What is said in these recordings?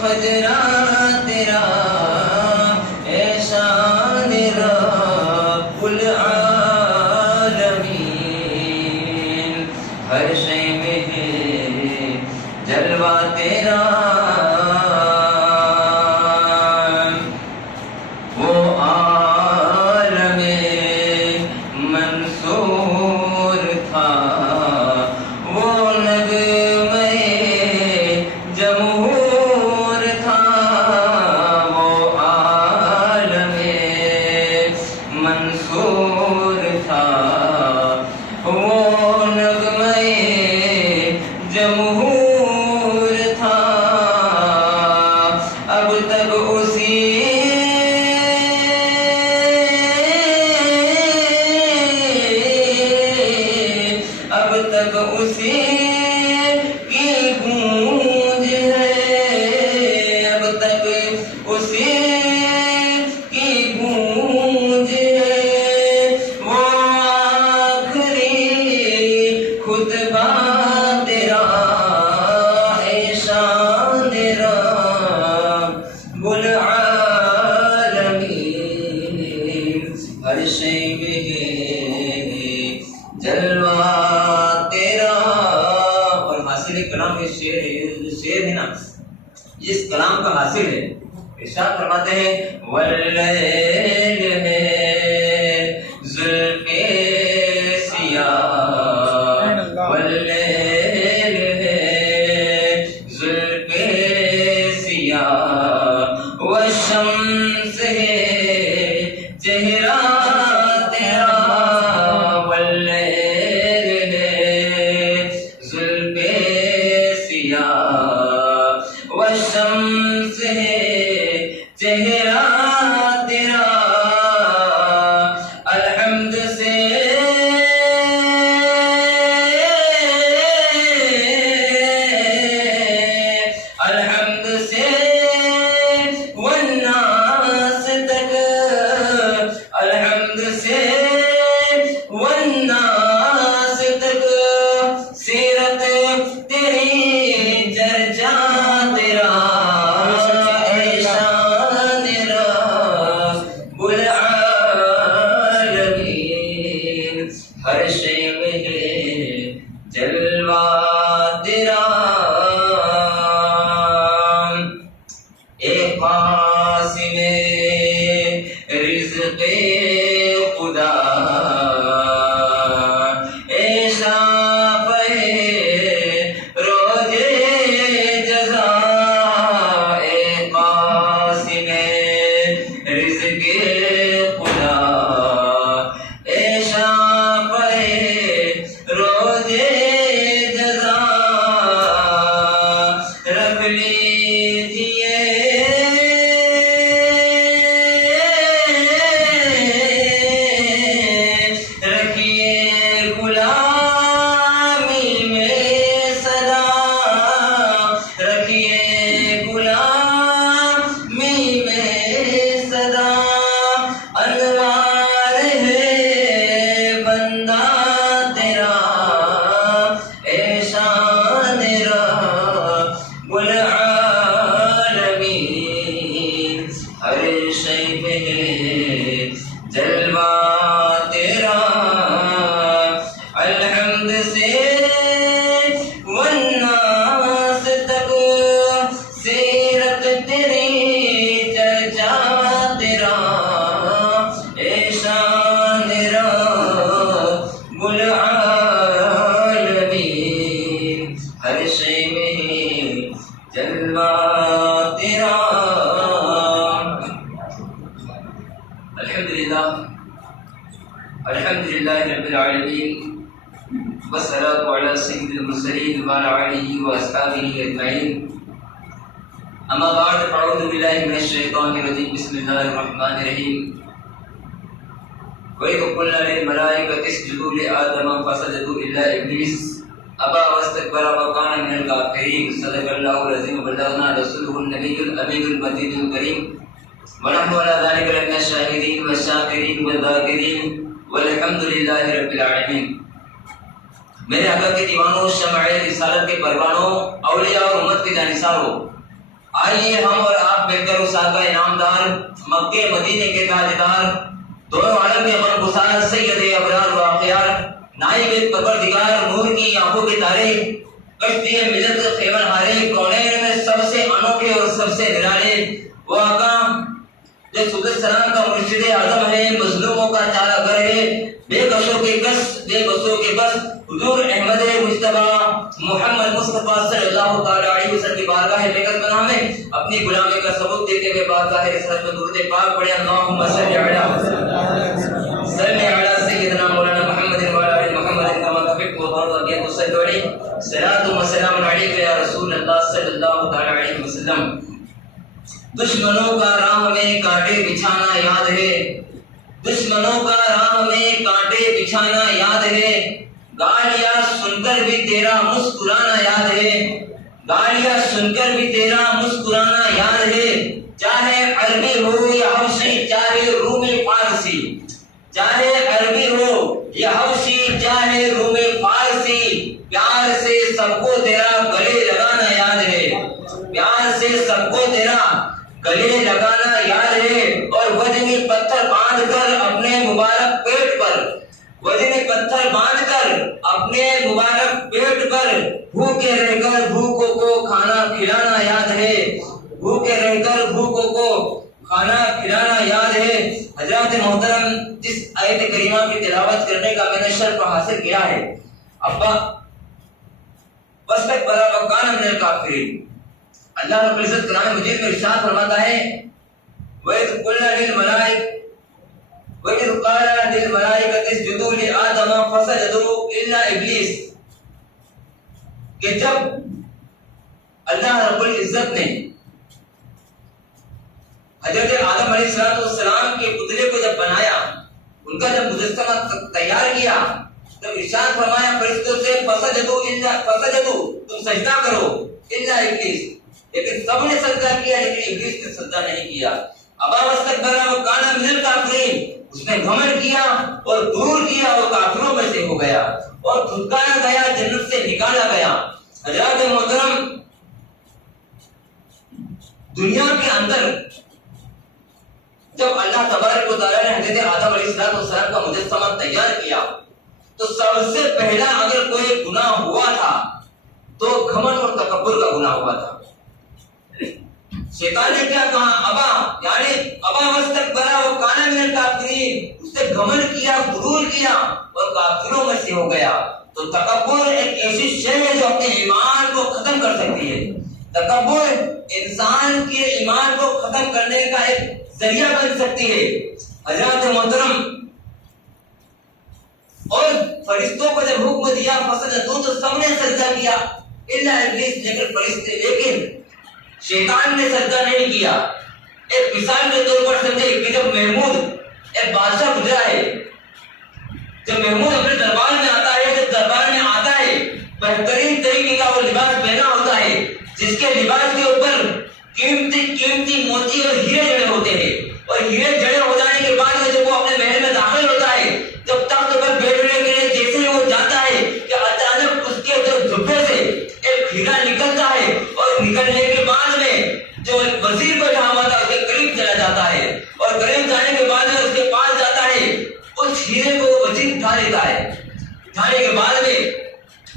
خجرا تیرا احسان رب العالمین، ہر شے میں ہے جلوہ تیرا، وہ عالم منصور تھا، وہ نغمہ جمہور تھا، وہ عالم منصور تھا، وہ نغمہ جمہور تھا، اب تک اسی کی گونج ہے، اب تک اسی کی گونج ہے، وہ آخری خطبہ تیرا احسان رب العالمین، ہر شے میں ہے جلوہ تیرا۔ اور حاصل کلام یہ شعر ہے نا، اس کلام کا حاصل ہے، ارشاد فرماتے ہیں واللیل ہے زلف سیاہ، واللیل ہے زلف سیاہ، والشمس ہے چہرہ تیرا، واللیل ہے زلف سیاہ، والشمس ہے چہرہ تیرا، الحمد سے الحمد سے والناس تک، الحمد سے والناس تک، سیرت تیری چرچا تیرا احسان رب العالمین، ہر شے میں ہے جلوہ تیرا، اے قاسم رزق خدا، اے شافع روز جزا، اے قاسم رزق خدا، اے شافع روز جزا، رکھ لیجیے رکھیے غلامی میں صدا، رکھیے غلامی میں صدا، انوار ہے بندہ تیرا احسان رب العالمین، ہر شے میں ہے جلوہ تیرا، الحمد سے والناس تک، سیرت تیری چرچا تیرا احسان رب العالمین، ہر شے میں جلوہ تیرا۔ الحمدللہ الحمدللہ رب العالمین، والصلاة علی سید المرسلین وعلی آلہ واصحابہ اجمعین، اما بعد فاعوذ باللہ من الشیطان الرجیم، بسم اللہ الرحمن الرحیم، وَإِذْ قُلْنَا لِلْمَلَائِكَةِ اسْجُدُوا لِآدَمَ فَسَجَدُوا إِلَّا إِبْلِيسَ أَبَى وَاسْتَكْبَرَ وَكَانَ مِنَ الْكَافِرِينَ، صدق اللہ العظیم وبلغنا رسولہ النبی الامین المجید الکریم، ونحن على ذلك لمن الشاهدين والشاكرين والذاكرين والحمد لله رب العالمين۔ میرے آقا کے دیوانوں، شمع رسالت کے پروانوں، اولیاء اور امت کے جانثاروں، آئیے ہم اور آپ مل کر اس آقا انعامدار، مکے مدینے کے تاجدار، دونوں عالم کے غم گسار، سید ابرار و اخیار، نائب پروردگار، نور کی آنکھوں کے تارے، کشتی ملت خیمن ہارے، کونین میں سب سے انوکھے اور سب سے نرالے، وہ آقا جو سبحان سلام کا مرشد اعظم ہے، مظلوموں کا چارہ گر ہے، بے کسوں کے کس، بے بسوں کے بس، حضور احمد مجتبی محمد مصطفیٰ صلی اللہ تعالی علیہ وسلم کی بارگاہ بیکس بنا میں اپنی غلامی کا ثبوت دیتے ہوئے بارگاہ رسالت میں درود پاک پڑھے، اللہم صلی علی سیدنا مولانا محمد وعلی آل محمد کما تحب وترضى ان تصلوا علیہ، صلاۃ و سلام علیک یا رسول اللہ صلی اللہ تعالی علیہ وسلم۔ دشمنوں کا راہ میں کانٹے بچھانا یاد ہے، دشمنوں کا راہ میں کانٹے بچھانا یاد ہے، گالیاں سن کر بھی تیرا مسکرانا یاد ہے، گالیاں سن کر بھی تیرا مسکرانا یاد ہے، چاہے عربی ہو یا حبشی، چاہے رومی فارسی، چاہے عربی ہو یا حبشی، چاہے رومی فارسی، پیار سے سب کو تیرا گلے لگانا یاد ہے، پیار سے سب کو تیرا گلے لگانا یاد ہے، اور وزنی پتھر باندھ کر اپنے مبارک پیٹ پر، وزنی پتھر باندھ کر اپنے مبارک پیٹ پر بھوکے رہ کر بھوکوں کو کھانا کھلانا یاد ہے، بھوکے رہ کر بھوکوں کو کھانا کھلانا یاد ہے۔ حضرات محترم، جس آیت کریمہ کی تلاوت کرنے کا میں نے شرف حاصل کیا ہے، ابا واستكبر وكان من الكافرين، اللہ رب العزت قرآن مجید میں ارشاد فرماتا ہے وَإِذْ قُلْنَا لِلْمَلَائِكَةِ وَإِذْ قَالَ لِلْمَلَائِكَةِ اسْجُدُوا لِآدَمَ فَسَجَدُوا إِلَّا إِبْلِيسَ، کہ جب اللہ رب العزت نے حضرت آدم علیہ السلام کے پتلے کو جب بنایا، ان کا جب مجسمہ تیار کیا، تو ارشاد فرمایا فرشتوں سے فسجدوا، تم سجدہ کرو، الا ابلیس، لیکن سب نے سجدہ کیا لیکن ابلیس نے سجدہ نہیں کیا۔ ابا واستکبر وکان من الکافرین، اس نے گھمنڈ کیا اور دور کیا اور کافروں میں سے ہو گیا اور دھتکایا گیا، جنت سے نکالا گیا۔ حضرات محترم، دنیا کے اندر جب اللہ تبارک و تعالیٰ نے حضرت آدم علیہ السلام کا مجسمہ تیار کیا، تو سب سے پہلا اگر کوئی گناہ ہوا تھا تو گھمنڈ اور تکبر کا گناہ ہوا تھا۔ شیطان نے کیا کہا؟ ابا واستکبر وکان من الکافرین، اس نے گھمنڈ کیا، غرور کیا اور کافروں میں سے ہو گیا۔ تو تکبر ایک ایسی شے ہے جو اپنے ایمان کو ختم کر سکتی ہے۔ تکبر انسان کے ایمان کو ختم کرنے کا ایک ذریعہ بن سکتی ہے۔ حضرات محترم، اور فرشتوں کو جب حکم دیا فسجدوا، تو سب نے سجدہ کیا الا ابلیس، لیکن شیطان نے سجدہ نہیں کیا۔ ایک مثال کے طور پر سمجھے کہ جب محمود ایک بادشاہ گزرا ہے، جب محمود اپنے دربار میں آتا ہے، جب دربار میں آتا ہے، بہترین طریقے کا وہ لباس پہنا ہوتا ہے، جس کے لباس کے اوپر قیمتی موتی اور ہیرے جڑے ہوتے ہیں، اور ہیرے جڑے ہو جانے کے بعد میں جب وہ اپنے محل میں داخل ہوتا ہے، جب تخت پر بیٹھنے کے لیے جیسے ہی وہ جاتا ہے کہ اچانک اس کے جبے سے ایک ہیرا نکلتا ہے، اور نکلنے کے بعد میں جو ایک وزیر بیٹھا ہوا تھا اس کے قریب چلا جاتا ہے، اور قریب جانے کے بعد میں اس کے پاس جاتا ہے، اس ہیرے کو وزیر اٹھا لیتا ہے۔ اٹھانے کے بعد میں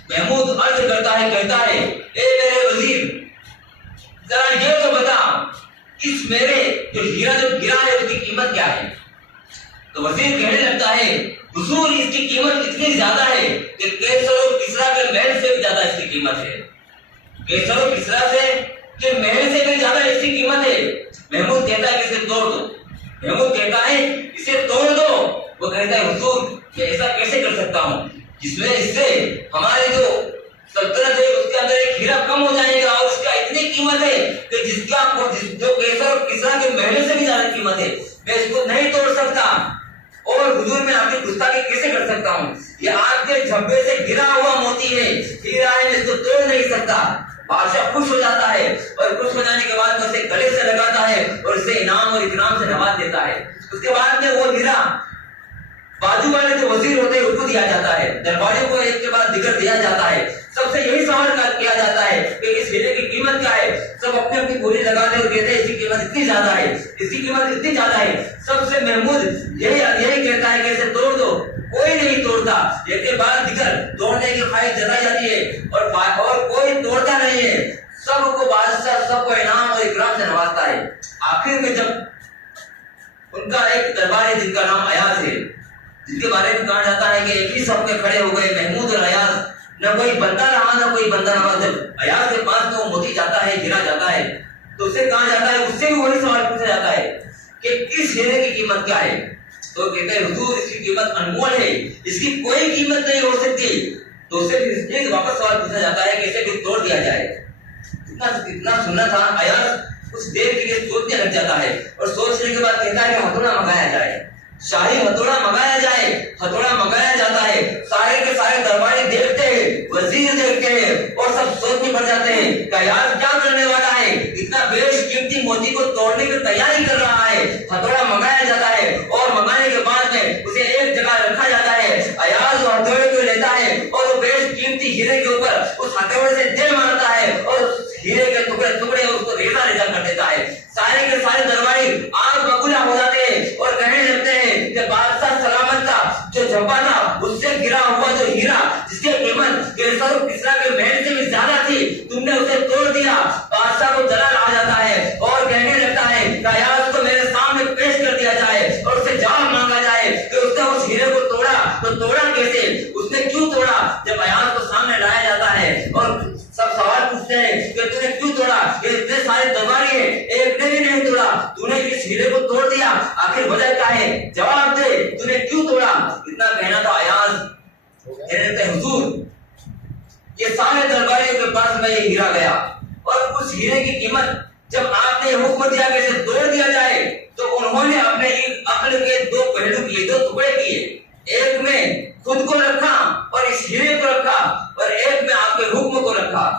محمود عرض کرتا ہے، کہتا ہے اے میرے وزیر، ذرا یہ تو بتا اس میرے جو ہیرا جو گرا ہے اس کی قیمت کیا ہے؟ تو وزیر کہنے لگتا ہے حضور، اس کی قیمت اتنی زیادہ ہے کہ کیسر و کسرا کے محل سے بھی زیادہ اس کی قیمت ہے، کیسر و کسرا سے کے محل سے بھی زیادہ اس کی قیمت ہے۔ محمود کہتا ہے کہ اسے توڑ دو، محمود کہتا ہے اسے توڑ دو۔ وہ کہتا ہے حضور، میں ایسا کیسے کر سکتا ہوں جس میں اس سے ہماری جو سلطنت ہے اس کے اندر ایک ہیرا کم ہو جائے گا، اور اس کا اتنی قیمت ہے کہ جو کیسر اور کسرا کے محل سے بھی زیادہ قیمت ہے، میں اس کو نہیں توڑ سکتا، اور حضور میں آپ کی گستاخی کیسے کر سکتا ہوں؟ یہ آپ کے جھبے سے گرا ہوا موتی ہے، ہیرا ہے، میں اس کو توڑ نہیں سکتا۔ بادشاہ خوش ہو جاتا ہے، اور خوش ہو جانے کے بعد میں اسے گلے سے لگاتا ہے اور اسے انعام اور اکرام سے نواز دیتا ہے۔ اس کے بعد میں وہ ہیرا بازو والے جو وزیر ہوتے ہیں ان کو دیا جاتا ہے، درباریوں کو ایک کے بعد دیگر دیا جاتا ہے. سب سے یہی سوال کیا جاتا ہے کہ اس ہیرے کی قیمت کیا ہے. سب اپنی اپنی بولی لگاتے اور کہتے ہیں اس کی قیمت اتنی زیادہ ہے، اس کی قیمت اتنی زیادہ ہے. سب سے محمود یہی کہتا ہے کہ اسے توڑ دو. کوئی نہیں توڑتا، ایک کے بعد دیگر توڑنے کی خواہش جتائی جاتی ہے اور کوئی توڑتا نہیں ہے. سب کو بادشاہ سب کو انعام اور اکرام سے نوازتا ہے. آخر میں جب ان کا ایک درباری جن کا نام ایاز ہے، جن کے بارے میں کہا جاتا ہے کہ ایک ہی سب میں کھڑے ہو گئے محمود اور ایاز، نہ کوئی بندہ رہا نہ کوئی بندہ رہا. جب ایاز کے پاس میں وہ موتی جاتا ہے، گرا جاتا ہے، تو اسے کہا جاتا ہے، اس سے بھی وہی سوال پوچھا جاتا ہے کہ اس ہیرے کی قیمت کیا ہے. تو کہتے ہیں حضور اس کی قیمت انمول ہے، اس کی کوئی قیمت نہیں ہو سکتی. تو اسے پھر واپس سوال پوچھا جاتا ہے کہ اسے بھی توڑ دیا جائے. اتنا سننا تھا. ایاز اس دیر کے لیے سوچنے لگ جاتا ہے اور سوچنے کے بعد کہتا ہے کہ ہتھوڑا منگایا جائے، شاہی ہتھوڑا منگایا جائے. ہتھوڑا منگایا جاتا ہے. سارے کے سارے درباری دیکھتے ہیں، وزیر دیکھتے ہیں اور سب سوچنے پڑ جاتے ہیں کہ ایاز کیا کرنے والا ہے، اتنا بیش قیمتی موتی کو توڑنے کی تیاری کر رہا ہے. ہتھوڑا منگایا جاتا ہے اور منگانے کے بعد میں اسے ایک جگہ رکھا جاتا ہے. ایاز وہ ہتھوڑے کو لیتا ہے اور وہ بیش قیمتی ہیرے کے اوپر اس ہتھوڑے سے دے مارتا ہے اور ہیرے کے ٹکڑے ٹکڑے اس کو ریزہ ریزہ کر دیتا ہے. سارے کے سارے درباری آگ بگولا ہو جاتے ہیں اور کہنے لگتے ہیں کہ بادشاہ سلامت کا جو جھپا تھا، اس سے گرا ہوا جو ہیرا جس کی قیمت کیسر و کسرا کے محل سے بھی زیادہ تھی، تم نے اسے توڑ دیا. بادشاہ کو جلال آ جاتا ہے اور کہنے لگتا ہے کہ ایاز کو میرے سامنے پیش کر دیا جائے اور اسے جواب مانگا جائے کہ اس نے اس ہیرے کو توڑا تو توڑا کیسے، اس نے کیوں توڑا. جب ایاز کو سامنے لایا جاتا ہے اور سب سوال پوچھتے ہیں کہ تو نے کیوں توڑا، یہ اتنے سارے درباری ہیں ایک نے بھی نہیں توڑا، تو نے اس ہیرے کو توڑ دیا، آخر وجہ کیا ہے، جواب دے، تو نے کیوں توڑا. اتنا کہنا تھا ایاز کہتے ہیں حضور یہ سارے درباریوں کے پاس میں یہ ہیرا گیا اور اس ہیرے کی قیمت جب آپ نے حکم دیا کہ اسے توڑ دیا جائے تو انہوں نے اپنے عقل کے دو پہلو کیے، دو ٹکڑے کیے. ایک میں خود کو رکھا اور اس ہیرے کو رکھا اور ایک میں آپ کے حکم کو رکھا.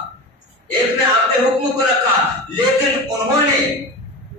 ایک نے آپ کے حکم کو رکھا لیکن انہوں نے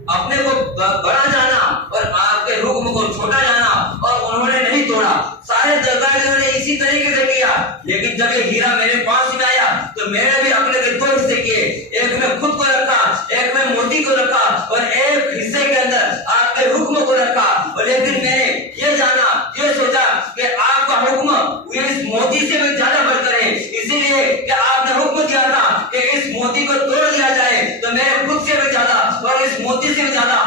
اپنے کو بڑا جانا اور آپ کے حکم کو چھوٹا جانا اور انہوں نے نہیں توڑا. سارے درباریوں نے اسی طریقے سے کیا، لیکن جب یہ ہیرا میرے پاس میں آیا تو میں نے بھی اپنے کے دو حصے کیے. ایک میں خود کو رکھا، ایک میں موتی کو رکھا اور ایک حصے کے اندر آپ کے حکم کو رکھا. اور لیکن میں نے یہ جانا، یہ سوچا کہ آپ کا حکم اس موتی سے بھی زیادہ بڑھ کر ہے، اسی لیے کہ آپ نے حکم دیا تھا کہ اس موتی کو توڑ دیا جائے تو میں خود سے بھی زیادہ اور اس موتی سے بھی زیادہ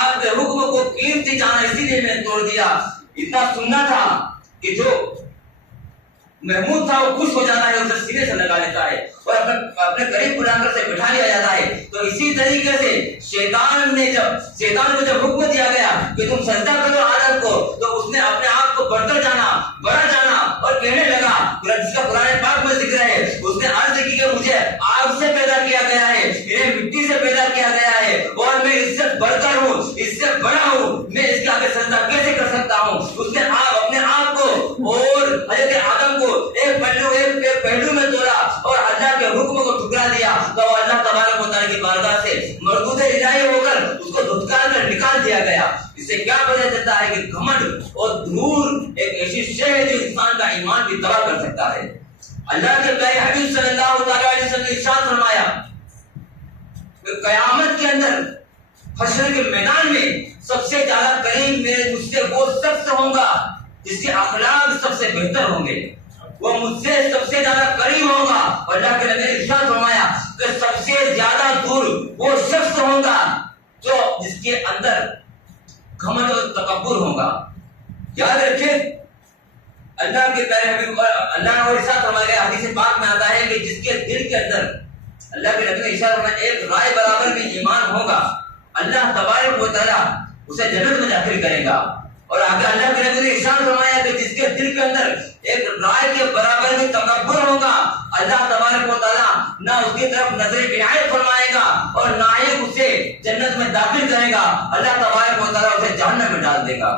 آپ کے حکم کو قیمتی جانا، اسی لیے میں توڑ دیا. اتنا سننا تھا کہ جو محمود تھا وہ خوش ہو جاتا ہے، اسے سینے سے لگا لیتا ہے اور اپنے قریب بلا کر سے بٹھا لیا جاتا ہے. تو اسی طریقے سے شیطان کو جب حکم دیا گیا کہ تم سجدہ کرو آدم کو، تو اس نے اپنے آپ کو بڑھ کر جانا، بڑا جانا اور کہنے لگا، جس کا قرآن پاک میں ذکر ہے، اس نے عرض کی کہ مجھے آگ سے پیدا کیا گیا ہے، انہیں مٹی سے پیدا کیا گیا ہے اور میں اس سے بڑھ کر ہوں، اس سے بڑا ہوں، میں اس کے آگے سجدہ کیسے کر سکتا ہوں. اس نے اپنے آپ کو اور حضرت آدم کو ایک پہلو میں توڑا اور اللہ کے حکم کو ٹھکرا دیا. تو اللہ تبارک و تعالیٰ کی بارگاہ سے مردود الہی ہو کر اس کو دھتکار کر نکال دیا گیا. اس سے کیا پتہ چلتا ہے کہ گھمنڈ اور دھور ایک ایسی شے ہے جو انسان کا ایمان بھی تباہ کر سکتا ہے. اللہ کے پیارے حبیب صلی اللہ علیہ وسلم نے ارشاد فرمایا کہ قیامت کے اندر حشر کے میدان میں سب سے زیادہ قریب میرے مجھ سے وہ شخص ہوگا جس کے اخلاق سب سے بہتر ہوں گے، وہ مجھ سے سب سے زیادہ قریب ہوگا. اور اللہ کے نبی نے ارشاد فرمایا کہ سب سے زیادہ دور وہ شخص ہوگا جو جس کے اندر گھمنڈ اور تکبر ہوگا. یاد رکھیں اللہ کے پیارے حبیب اللہ نے ارشاد فرمایا، حدیث پاک میں آتا ہے کہ جس کے دل کے اندر اللہ کے نبی نے ارشاد فرمایا ایک رائے برابر میں ایمان ہوگا، اللہ تبارک و تعالیٰ اسے جنت میں داخل کرے گا. اور آگے اللہ کے نبی نے ارشاد فرمایا کہ جس کے دل کے اندر ایک رائے کے برابر میں تکبر ہوگا، اللہ تبارک و تعالیٰ نہ اس کی طرف نظر عنایت فرمائے گا اور نہ ہی اسے جنت میں داخل کرے گا، اللہ تبارک و تعالیٰ اسے جہنم میں ڈال دے گا.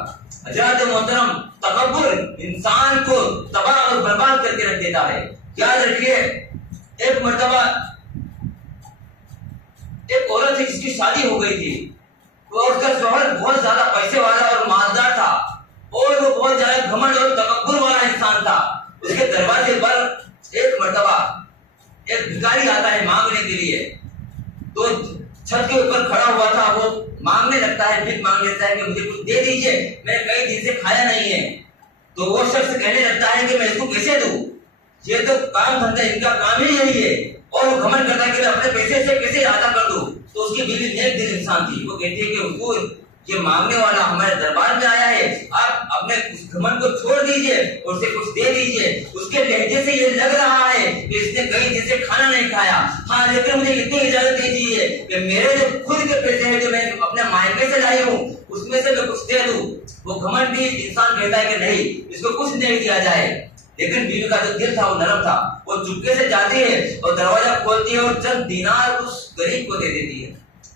حضرات محترم، تکبر انسان کو تباہ اور برباد کر کے رکھ دیتا ہے. یاد رکھیے ایک مرتبہ ایک عورت تھی جس کی شادی ہو گئی تھی اور اس کا شوہر بہت زیادہ پیسے والا اور مالدار تھا اور اور وہ بہت زیادہ گھمنڈ اور تکبر والا انسان تھا. اس کے دروازے پر ایک مرتبہ ایک بھکاری آتا ہے مانگنے کے لیے. تو چھت کے اوپر کھڑا ہوا تھا, وہ مانگنے لگتا ہے, بھیک مانگ لیتا ہے کہ مجھے کچھ دے دیجیے, میں نے کئی دن سے کھایا نہیں ہے. تو وہ شخص کہنے لگتا ہے کہ میں اس کو کیسے دوں, یہ تو کام دھندا ان کا کام ہی یہی ہے. اور وہ گھمنڈ کرتا ہے کہ میں اپنے پیسے سے کیسے ادا کر دوں. تو اس کی بیوی نیک دل انسان تھی, وہ کہتی ہے کہ حضور یہ مانگنے والا ہمارے دربار میں آیا ہے, آپ اپنے اس گھمنڈ کو چھوڑ دیجئے اور اسے کچھ دے دیجئے. اس کے لہجے سے یہ لگ رہا ہے کہ اس نے کئی دن سے کھانا نہیں کھایا. ہاں لیکن مجھے اتنی اجازت دیجیے کہ میرے جو خود کے پیسے ہیں جو میں اپنے مائکے سے لائی ہوں اس میں سے میں کچھ دے دوں. وہ گھمنڈی انسان کہتا ہے کہ نہیں, اس کو کچھ نہیں دیا جائے. لیکن بیوی کا جو دل تھا وہ نرم تھا, وہ چپکے سے جاتی ہے اور دروازہ کھولتی ہے اور چند دینار اس غریب کو دے دیتی ہے.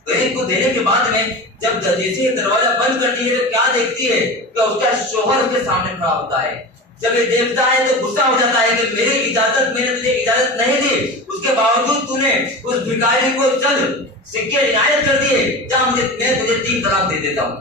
غریب کو دینے کے بعد میں جب جیسے دروازہ بند کرتی ہے تو کیا دیکھتی ہے کہ اس کا شوہر اس کے سامنے کھڑا ہوتا ہے. جب یہ دیکھتا ہے تو غصہ ہو جاتا ہے کہ میری اجازت, میں نے تجھے اجازت نہیں دی, اس کے باوجود تو نے اس بھکاری کو چند سکے عنایت کر دیے. جا میں تجھے 3 طلاق دے دیتا ہوں,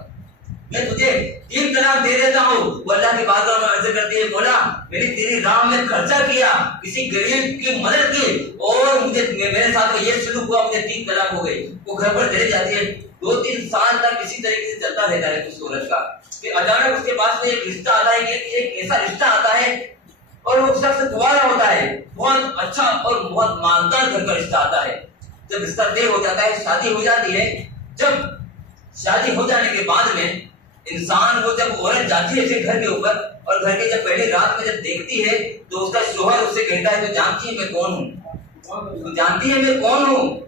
میں تجھے 3 طلاق دے دیتا ہوں. وہ اللہ کی بارگاہ میں عرض کرتی ہے, مولا میں نے تیری راہ میں خرچہ کیا, کسی غریب کی مدد کی اور مجھے میرے ساتھ یہ سلوک ہوا, مجھے 3 طلاق ہو گئی. وہ گھر پر چلی جاتی ہے. 2-3 سال تک اسی طریقے سے چلتا رہتا ہے اس عورت کا. پھر اچانک اس کے پاس میں ایک رشتہ آتا ہے, ایک ایسا رشتہ آتا ہے اور وہ شخص دوبارہ ہوتا ہے, بہت اچھا اور بہت مالدار گھر کا رشتہ آتا ہے. جب رشتہ طے ہو جاتا ہے, شادی ہو جاتی ہے. جب شادی ہو جانے کے بعد میں انسان وہ جب عورت جاتی ہے اسے گھر کے اوپر اور گھر کے جب پہلی رات میں جب دیکھتی ہے تو اس کا شوہر اس سے کہتا ہے تو جانتی ہے میں کون ہوں, تو جانتی ہے میں کون ہوں.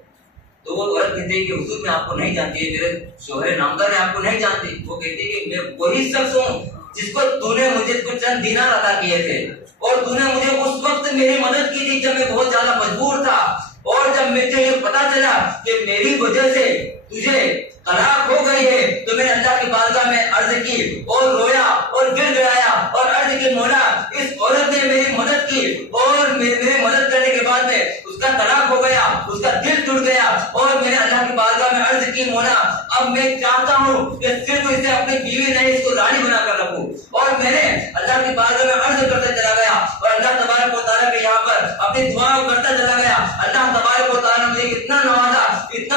تو وہ عورت کہتی ہے کہ حضور میں آپ کو نہیں جانتی ہے, میرے شوہر نامدار ہے, آپ کو نہیں جانتی. وہ کہتی ہے کہ میں وہی شخص ہوں جس کو تو نے مجھے کچھ چند دینار عطا کیے تھے اور تو نے مجھے اس وقت میری مدد کی تھی جب میں بہت زیادہ مجبور تھا. اور جب مجھے یہ پتا چلا کہ میری وجہ سے تجھے طلاق ہو گئی ہے تو میں نے اللہ کی بارگاہ میں عرض کی اور رویا اور گر گڑایا اور عرض کی, مولا اس عورت نے میری مدد کی اور میری مدد کرنے کے بعد میں اس کا طلاق ہو گیا, اس کا دل ٹوٹ گیا. اور میں نے اللہ کی بارگاہ میں عرض کی, مولا اب میں چاہتا ہوں کہ صرف اسے اپنی بیوی نہیں اس کو رانی بنا کر رکھوں. اور میں نے اللہ کی بارگاہ میں عرض کرتا چلا گیا اور اللہ تبارک و تعالیٰ کے یہاں پر اپنی دعا کرتا چلا گیا. اللہ تبارک و تعالیٰ نے مجھے اتنا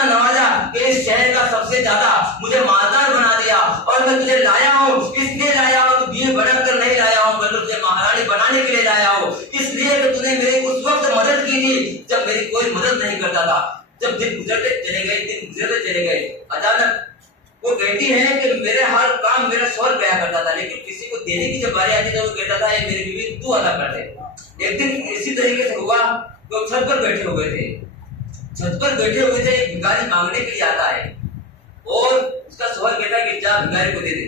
نوازا کہ اس شہر کا سب سے زیادہ مجھے مالدار بنا دیا. اور میں تجھے لایا ہوں, اس لیے لایا ہوں کہ بیوی بنا کر نہیں لایا ہوں بلکہ تجھے مہارانی بنانے کے لیے لایا ہوں, اس لیے کہ تو نے میری اس وقت مدد کی تھی جب میری کوئی مدد نہیں کرتا تھا. جب دن گزرتے چلے گئے اچانک وہ کہتی ہے کہ میرے ہر کام میرا شوہر کیا کرتا تھا, لیکن کسی کو دینے کی جب باری آتی تو وہ کہتا تھا میری بیوی تو ادا کر دے. ایک دن اسی طریقے سے ہوا کہ وہ چھت پر بیٹھے ہوئے تھے, ایک بھکاری مانگنے کے لیے آتا ہے اور اس کا شوہر کہتا ہے کہ جا بھکاری کو دے دے,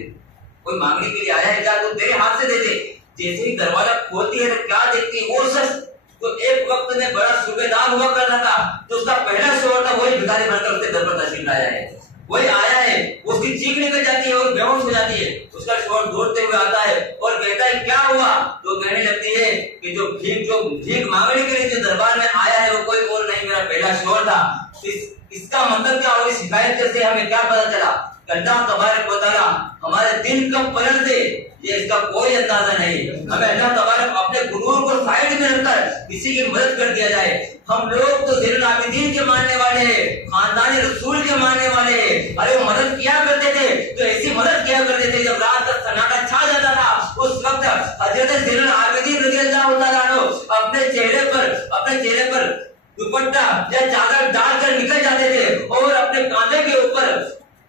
کوئی مانگنے کے لیے آیا ہے, جا تو تیرے ہاتھ سے دے دے. جیسے ہی دروازہ کھولتی ہے تو کیا دیکھتی ہے, وہ شخص جو ایک وقت میں بڑا صوبیدار ہوا کرتا تھا, جو اس کا پہلا شوہر تھا, وہی بھکاری بن کر اس کے در پر تشریف لایا ہے, وہی آیا ہے. اس کی چیخ نکل جاتی ہے اور بے ہوش ہو جاتی ہے. اس کا شوہر دوڑتے ہوئے آتا ہے اور کہتا ہے کیا ہوا, تو کہنے لگتی ہے کہ جو بھیک مانگنے کے لیے جو دربار میں آیا ہے وہ کوئی اور نہیں, میرا پہلا شوہر تھا. اس کا مطلب کیا ہوا, اس حکایت سے ہمیں کیا پتا چلا کہ اللہ تبارک و تعالیٰ ہمارے دل کب پلٹ دے یہ اس کا کوئی اندازہ نہیں. ہمیں اللہ تبارک اپنے غرور کو سائڈ میں رکھ کر کسی کی مدد کر دیا جائے. ہم لوگ تو زین العابدین کے ماننے والے ہیں, خاندان رسول کے ماننے والے ہیں. ارے وہ مدد کیا کرتے تھے تو ایسی مدد کیا کرتے تھے جب رات کا سناٹا چھا جاتا تھا اس وقت حضرت زین العابدین رضی اللہ تعالیٰ عنہ اپنے چہرے پر دوپٹہ یا چادر ڈال کر نکل جاتے تھے اور اپنے کاندھے کے اوپر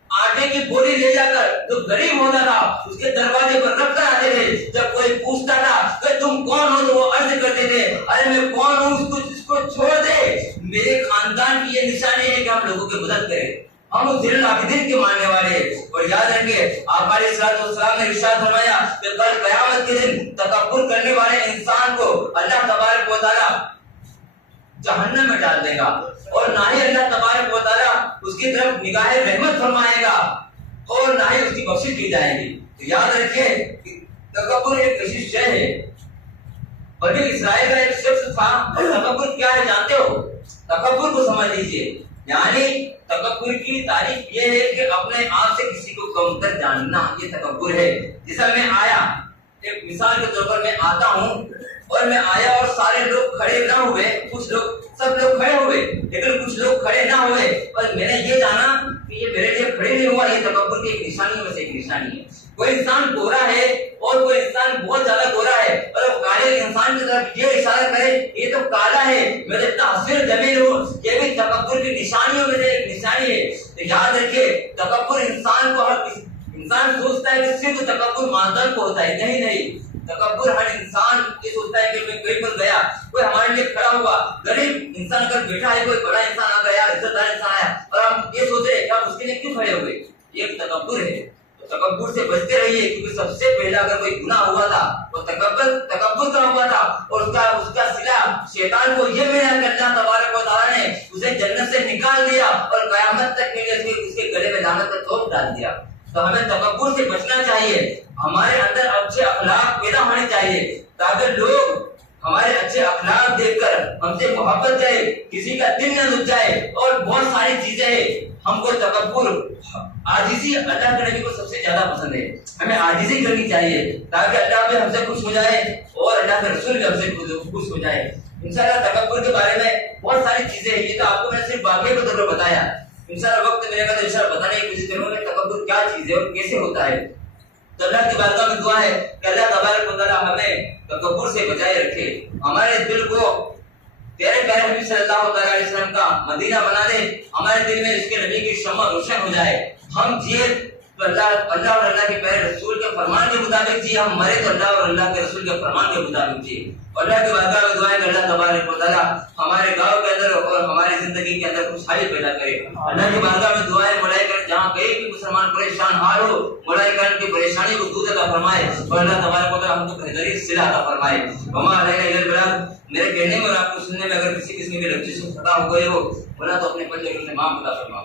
آٹے کی بوری لے جا کر جو غریب ہوتا تھا اس کے دروازے پر رکھ کر آتے تھے. جب کوئی پوچھتا تھا کہ تم کون ہو تو وہ عرض کرتے تھے ارے میں کون ہوں, اس کو چھوڑ دے, میرے خاندان کی یہ نشانی ہے کہ ہم لوگوں کی مدد کریں. ہم زین العابدین کے ماننے والے ہیں. اور یاد رکھیے آپ علیہ السلام نے ارشاد فرمایا کہ کل قیامت کے دن تکبر کرنے والے انسان کو اللہ تبارک و تعالیٰ جہنم میں ڈال دے گا اور نہ ہی اللہ تبارک و تعالیٰ اس کی طرف نگاہ رحمت فرمائے گا اور نہ ہی اس کی بخشش کی جائے گی. تو یاد رکھیے تکبر ایک ایسی شے ہے. بنی اسرائیل کا ایک شخص تھا, اور تکبر کیا ہے جانتے ہو, تکبر کو سمجھ لیجیے. یعنی تکبر کی تعریف یہ ہے کہ اپنے آپ سے کسی کو کمتر جاننا, یہ تکبر ہے. جیسا میں آیا ایک مثال کے طور پر میں آتا ہوں اور میں آیا اور سارے لوگ کھڑے نہ ہوئے، کچھ لوگ، سب لوگ کھڑے ہوئے لیکن کچھ لوگ کھڑے نہ ہوئے، اور میں نے یہ جانا کہ یہ میرے لیے کھڑے نہیں ہوا، یہ تکبر کی ایک نشانی میں سے ایک نشانی ہے۔ کوئی انسان گورا ہے اور کوئی انسان بہت زیادہ گورا ہے، اور اب کالے انسان کی طرف یہ اشارہ کرے یہ تو کالا ہے، میں تو اتنا حسین جمیل ہوں، یہ بھی تکبر کی نشانیوں میں سے ایک نشانی ہے۔ تو یاد رکھیے تکبر انسان کو، ہر انسان سوچتا ہے کہ صرف تکبر مالدار کو ہوتا ہے، نہیں، تکبر ہر انسان یہ سوچتا ہے کہ میں کہیں پر گیا، کوئی ہمارے لیے کھڑا ہوا، غریب انسان اگر بیٹھا ہے، کوئی بڑا انسان آ گیا، عزت دار انسان آیا، اور ہم یہ سوچ رہے ہیں کہ ہم اس کے لیے کیوں کھڑے ہوئے، یہ ایک تکبر ہے۔ تو تکبر سے بچتے رہیے، کیونکہ سب سے پہلا اگر کوئی گناہ ہوا تھا وہ تکبر کا ہوا تھا، اور اس کا صلہ شیطان کو یہ ملا کہ اللہ تبارک و تعالیٰ نے اسے جنت سے نکال دیا اور قیامت تک کے لیے اس کے گلے میں لعنت کا توپ ڈال دیا۔ تو ہمیں تکبر سے بچنا چاہیے، ہمارے اندر اچھے اخلاق پیدا ہونے چاہیے تاکہ لوگ ہمارے اچھے اخلاق دیکھ کر ہم سے محبت کرے، کسی کا دل نہ دکھ جائے، اور بہت ساری چیزیں ہیں ہم کو تکبر، عاجزی اللہ کے نبی کو سب سے زیادہ پسند ہے، ہمیں عاجزی کرنی چاہیے تاکہ اللہ بھی ہم سے خوش ہو جائے اور اللہ کے رسول بھی ہم سے خوش ہو جائے۔ انشاءاللہ تکبر کے بارے میں بہت ساری چیزیں ہیں، یہ تو آپ کو میں نے صرف واقعے کے طور پر بتایا، انشاءاللہ وقت ملے گا تو انشاءاللہ بتانے کی کوشش کروں گا تکبر کیا چیز ہے اور کیسے ہوتا ہے۔ تو اللہ کی بارگاہ میں دعا ہے کہ اللہ تبارک و تعالیٰ ہمیں تکبر سے بچائے رکھے، ہمارے دل کو تیرے پیارے حبیب صلی اللہ علیہ وسلم کا مدینہ بنا دے، ہمارے دل میں اس کے نبی کی شمع روشن ہو جائے، ہم جیے تو اللہ اور اللہ کے پیارے رسول کے فرمان کے مطابق جیے، ہم مرے تو اللہ اور اللہ کے رسول کے فرمان کے مطابق جیے۔ اور اللہ کی بارگاہ میں دعا ہے کہ اللہ تبارک و تعالیٰ ہمارے گاؤں کے اندر اور ہماری زندگی کے اندر خوشحالی پیدا کرے۔ اللہ کی بارگاہ میں دعا ہے مولا کریم جہاں کہیں بھی مسلمان پریشان حال ہو، مولا کریم کی پریشانی کو دور عطا فرمائے، اور اللہ تبارک و تعالیٰ ہم کو بہترین صلہ عطا فرمائے۔ وما علینا الا البلاغ، میرے کہنے میں اور آپ کو سننے میں اگر کسی قسم کے لفظ سے خطا ہو گئے ہو، مولا تو اپنے فضل و کرم سے معاف عطا فرما۔